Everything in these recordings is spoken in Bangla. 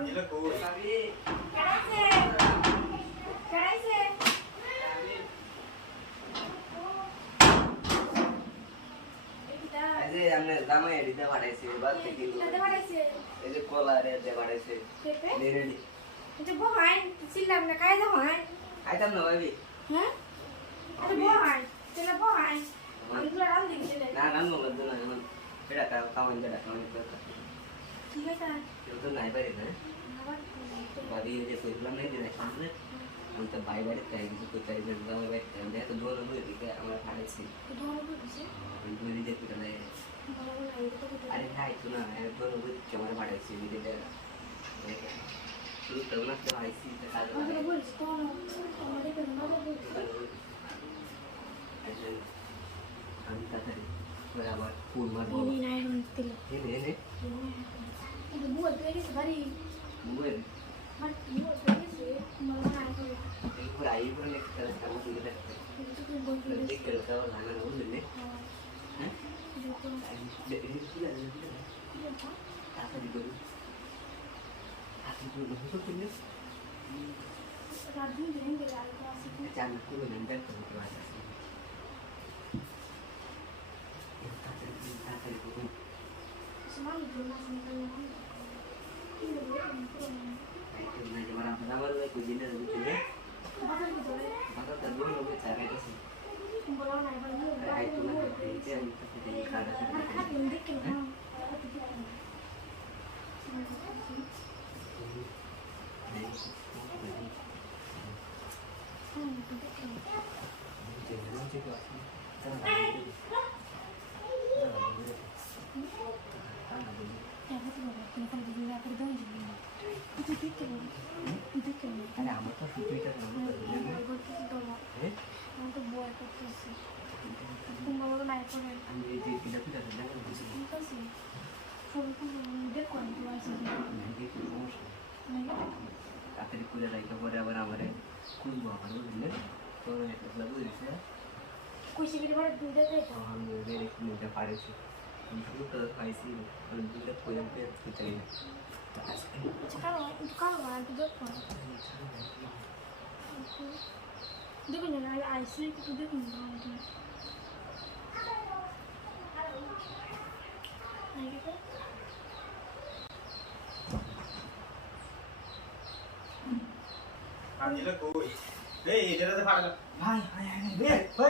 কাজিলে কই কাবি কারাইছে কারাইছে এইটা এই যে আমনে জামাই এডিতে পাঠাইছে বাদ থেকে কিলাতে বাড়াইছে এই যে কলা রে দে পাঠাইছে পেপে নেরেডি এটা বহাই ছিলাম না কাই দাও খাইতাম না ভাবি হ্যাঁ আরে বহাই তেলা বহাই আমি তো রাল দিছিলে না রান্না লাগবে না এখন এটা খাওয়ান যেটা খাওয়ান ঠিক আছে কেউ তো নাই পারি না আবার বাড়ি যে কইলাম না যে সামনে আমি তো বাই বাড়ি তাই কিছু কোথায় যে জামাই বাড়ি তাই যে তো দোর হয়ে দিকে আমরা খাইছি দোনো দিছে আমি দোরি যে তুই না বড় বড় আইতো তো আরে খাই তো না দোর হয়ে কেমন পাঠাইছি দিকে শুরু তো না তো আইছি তো কাজ আমরা বলছি তো আমাদের কেন না বলছি আমি তাড়াতাড়ি আবার ফুল মারবো ini naik nanti এনে itu buat lagi sekali বুয়ের buat lagi sih malah naik এই পুরো আই পুরো নেক্সট কাজ কাম করে দেখতে itu tuh buat lagi দেখ করে তাও লাগানো হলো না হ্যাঁ itu এই কি লাগে তাড়াতাড়ি করুন তাড়াতাড়ি করুন তো তুমি tadi dia nggak ada kelas itu জানা পুরো মেন্টাল করে ক্লাস আছে তাড়াতাড়ি করুন semua itu masih kaya ini dia itu না যে মারা আমার ওই কুজিনে দিতে apa gitu ya মাথা তো দূর হবে চারে গেছে kumpulan naik lagi আই তো না দিতে আমি তো দিই কাটা kan yang dikit kan আমার তো সুবিধা আমি এই যে পিলা পিলা তাড়াতাড়ি খুলে রাখতে পরে আবার আমার খুলবো আবার বুঝলেন তো একটা বুঝেছে আমি বের একটু নিতে পারেছি আমি শুধু তো পাইছি আমি দুটো কোয়েল পেয়ে চাই না তো আজকে দেখুন না আইসি একটু দেখুন কাজিলে কই এই এটাতে ফাড়া ভাই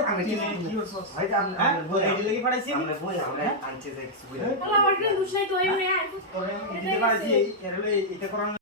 আমি কি করছস ভাই আমি বল এই লাগি ফাড়াইছি আমরা বই আমরা আনছে যে কিছু বই আমার দুসরাই তো এই মেয়ে তোরে দিতে পারছি এর হলো এটা করার